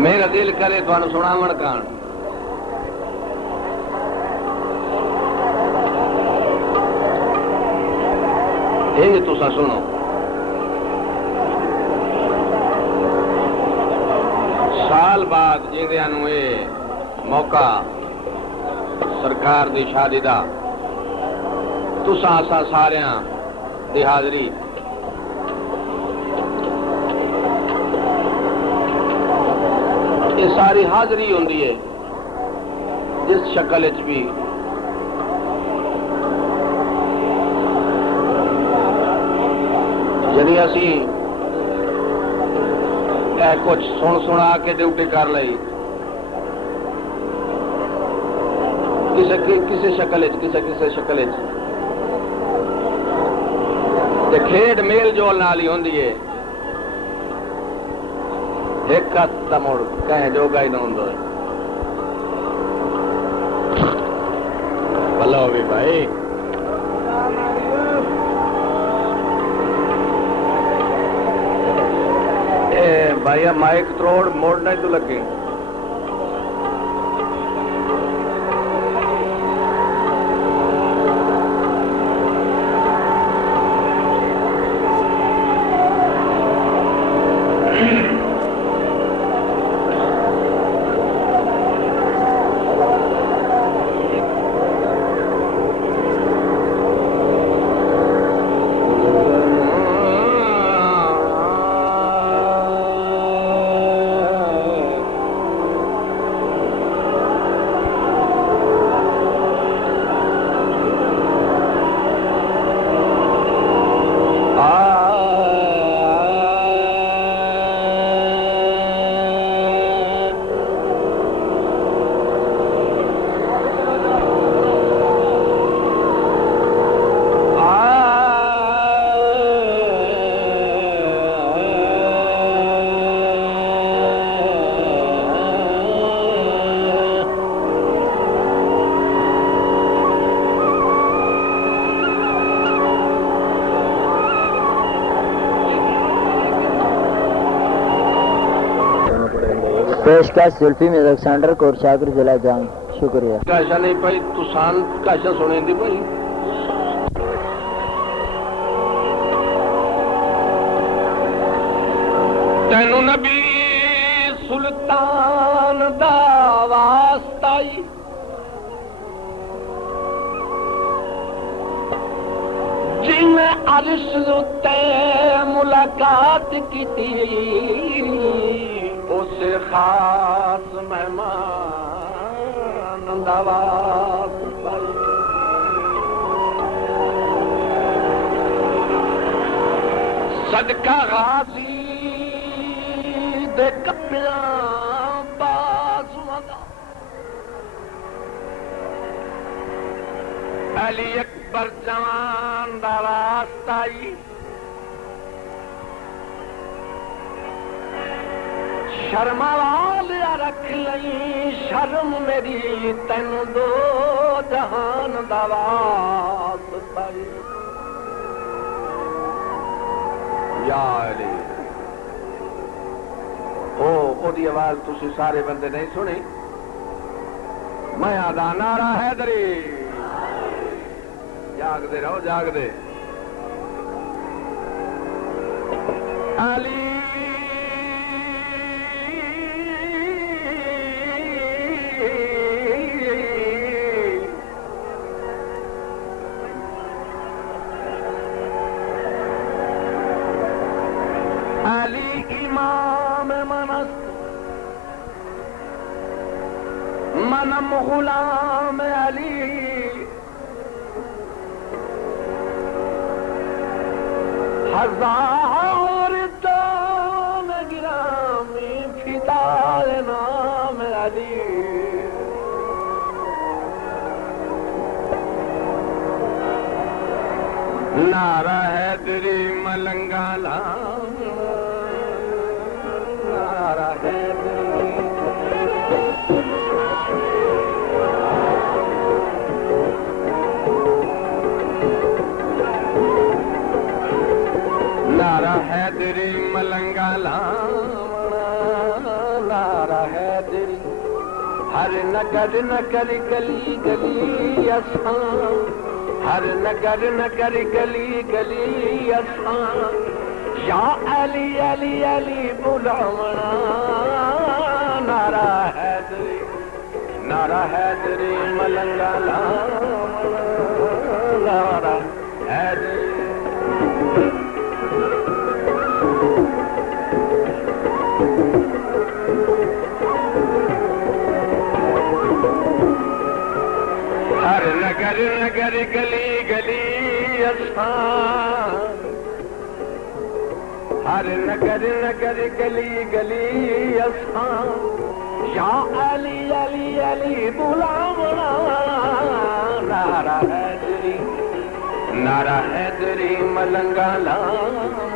मेरा दिल करे तुहानू सुनावण कहानी। इंज तुसा सुनो। साल बाद जिंदियां नू ये मौका सरकार दी शादी दा तुसा असा सारियां दी हाजरी ये सारी हाजरी होंदी है जिस शक्ल च भी यानी असी कुछ सुन सुना के ड्यूटी कर ली किसी शक्ल किसी शक्ल खेड मेल जोल नाल ही होंदी है। एक हथ मुड़ कहें जोगा ही न होंदो है। भलो भी भाई भाई माइक त्रोड़ मोड़ना तो लगे। पेशकश जुल्फी में अलेक्जेंडर कोर शाकिर जिला जान। शुक्रिया। काशा नहीं पाई तू शान काशा सुने दी भाई। तेनू नबी सुल्तान दा वास्ताई जिन्हें अरश उत्ते मुलाकात की उस खास मेहमान दवास सदका गाजी दे कपिया बाजुआ अली अकबर जवान दा रास्ताई शर्मा वालिया रख लई शर्म मेरी तेन दो जहान दा वास्ताई। या अली ओदी आवाज तुसी सारे बंदे नहीं सुनी। मैं आदा नारा हैदरी जागदे रहो जागदे। अली अली इमाम मनस्त मनम गुलाम अली हजार दाम गिरामी फिदाए नाम अली। नारा हैदरी मलंगा लाम नारा हैदरी नारा हैदरी मलंगा लाम नारा हर नगर नगर गली गली असां, हर नगर नगर गली गली असां, या अली अली अली बुलावना, नारा हैदरी, नारा हैदरी मलंगा लावना, नारा हैदरी। हर नगर नगर गली गली असां, हर नगर नगर गली गली असां, या अली अली अली बुलावना, नारा हैदरी, नारा हैदरी मलंगा लावना।